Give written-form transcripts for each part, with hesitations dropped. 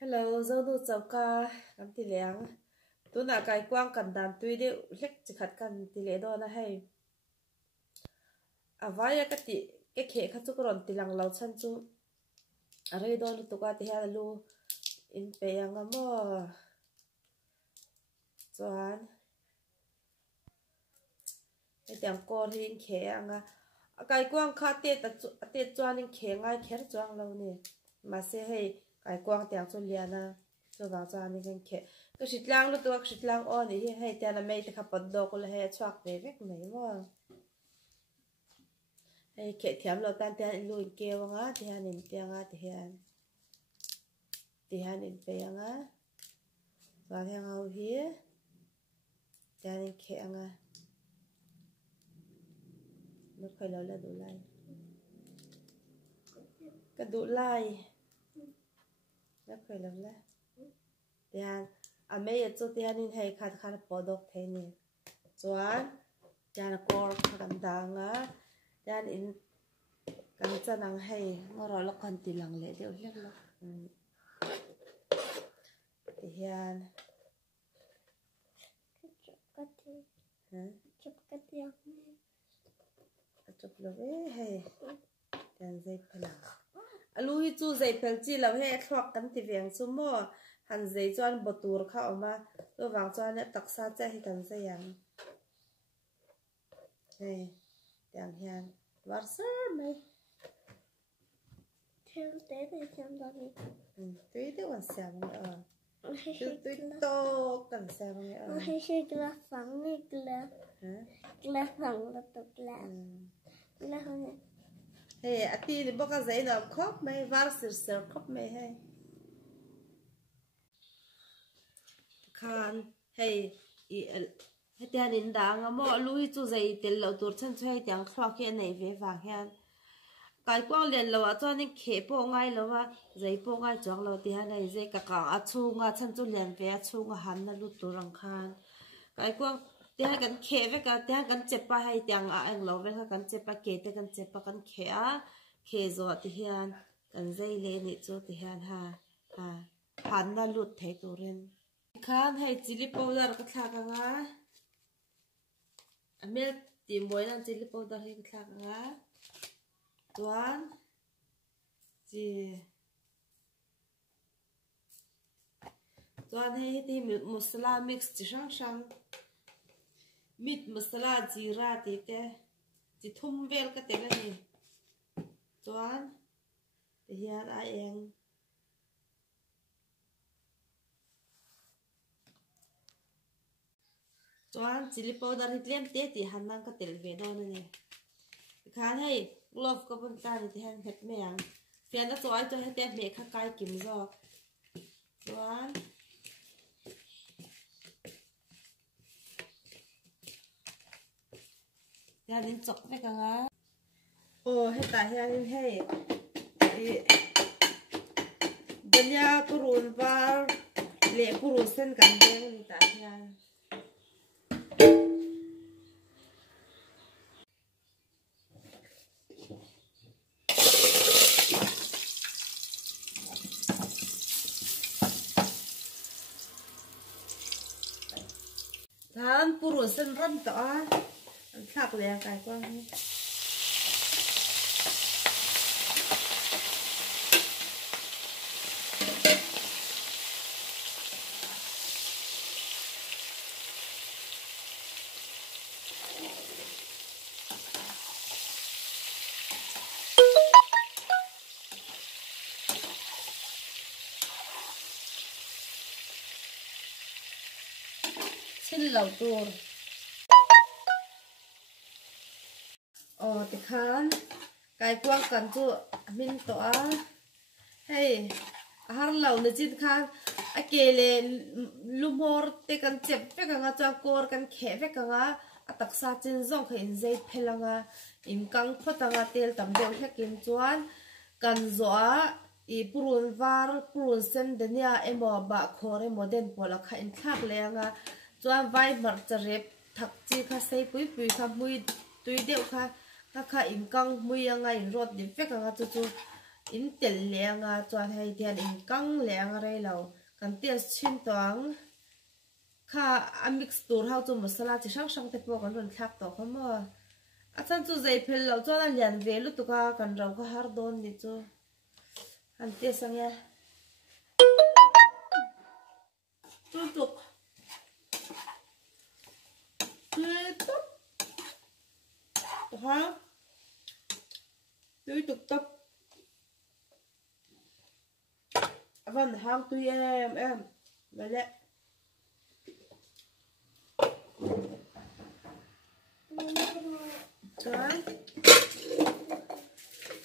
Hello, dâu nu chào ca, cảm tỷ liang. Tu na cái quang cần đàn tuy đi lek chỉ khát cần tỷ lệ đó là hay. À vài cái khế khát chút còn tỷ lăng lâu chân chút. À đây đó tu cái thì hay lu in pe yang amo. Chuan cái tiếng con thì in khế ang à. Cái quang khát tết chuan in khế ngay khế chuan lâu nè. Mà sẽ hay cái quang tiếng chuan liền à. Cho vào cho anh cái khế cái xịt lang lúc tôi xịt lang on thì hay tiền là mấy thì khắp bận đồ cũng là hay choạc về vết mấy mà hay khế thiam lo tan tiền lui kêu ngá thì anh in tiền ngá thì anh in pe ngá và theo ngau hía thì anh in khế ngá nó khơi lâu là đủ lại cái đủ lại nó khơi lâu là thì anh à mấy giờ cho thì anh in hay khát khát bỏ độc thế này chuan thì anh cor cầm đằng á thì anh in cầm chân anh hay ngồi rồi lắc con tì lăng lệ đều lắc lắc thì anh chụp cái tiêu chụp lâu ấy hay thì anh dây phèn alu hi chu dây phèn chi lâu hay khoác cầm tì vàng số mò hắn dây chuan bột tour khao mà tôi vàng chuan này tắc sát chạy thì cần dây ăn này tiếng hiền vắt sơ mày theo tế để xem đó đi tuy tiếc còn xem nữa tuy to cần xem nữa hay chơi là phẳng này là phẳng là tục là không nhỉ hey à ti đi bóc cái giấy nào khóc mày vắt sờ khóc mày hay khan hey hết tiền đến đáng mà lui chu dây tiền lâu tuổi chân chơi tiếng khoa kia này về vàng hen cái quang liền lâu cho nên khế bộ ngay lâu mà dây bộ ngay chọn lâu tiền này dây cả cả chung à chân chu liền về chung à hắn là lúc tuổi răng khan cái quang tiền cần khế với cả tiền cần chép ba hay tiếng à anh lâu với cả cần chép ba kể tiền cần chép ba cần khế rồi thì hen cần dây lên này cho thì hen ha hắn là lúc thế tuổi ren khan hay chili powder ka thla nga amel ti moinan chili powder hay ka thla nga tuan hay ti masala mix chi sang meat masala jira ti te chi thum vel ka te la ni tuan te hian a eng chuan chili powder hi tlem te ti han nang ka tel ve do ni khan hei glove ka ban ta ni han het me ang fian da choi to he te me kha kai kim zo chuan ya din chok ve ka nga o he ta hian hei danya purun var le purun sen kan de ni ta hian than puru sen ram to a thak le kai quang hi xin lẩu tuồng thì khan cái quang cần chu min to hey har lẩu ne chin khan akele lumor te kan chep pe ka cha kor kan khe ve ka nga ataksa chin zong khin zai phelanga in kang photanga tel tam deu hekin chuan kan zoa i purun var purun sen denia emo ba khore modern pola kha in thak lenga chuan vai mar charep thak chi kha sei pui kha mui tui deu kha in kang mui anga in rot din fek anga chu in tel lenga chuan hei tian in kang lenga rei lo kan tia chin toang kha a mixture how chu masala chi sang sang te po kan ron thak to khamo a chan chu zai phel lo chuan a lian ve lu tuka kan rau ka har don ni chu an tia sang ya tu tuk top ha tu tuk top van hang tu em vale cái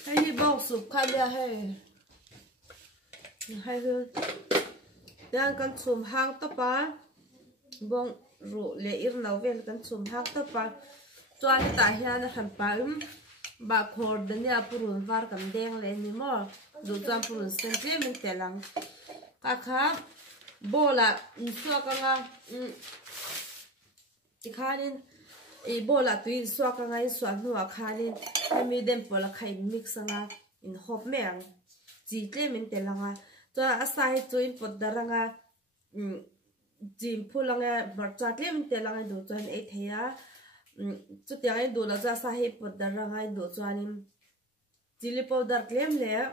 hay đi bao sụp khai ra hay hơn đang con chùm hang tấp á bông rủ lệ ir nấu về con chùm hang tấp á cho anh tại hiện là hẳn bám bà khổ đến nhà purun var cầm đen lên như mò dù cho purun sen chế mình tè lăng cả khá bố là xua cái ngang thì khá nên bố là tùy xua cái ngay xua nua khá nên hay mi đem bố là khai mix nga in hộp mèng chỉ chế mình tè lăng cho asai cho in bột đa nga chim phu langa bật chát lên tè lăng đồ cho anh ấy thấy á chút tiếng anh đồ là cho asai bột đa nga đồ cho anh chili powder klem le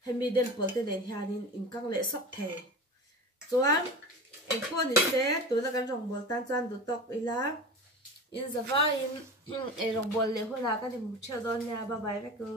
hay mi đem bột tè đến hiện in căng lệ sọc thề cho anh em phone sẽ tôi là cái rong bột tan chan đồ tóc ila in zava in rong bột le hoa cái gì một chiều đó nha bye bye các cô.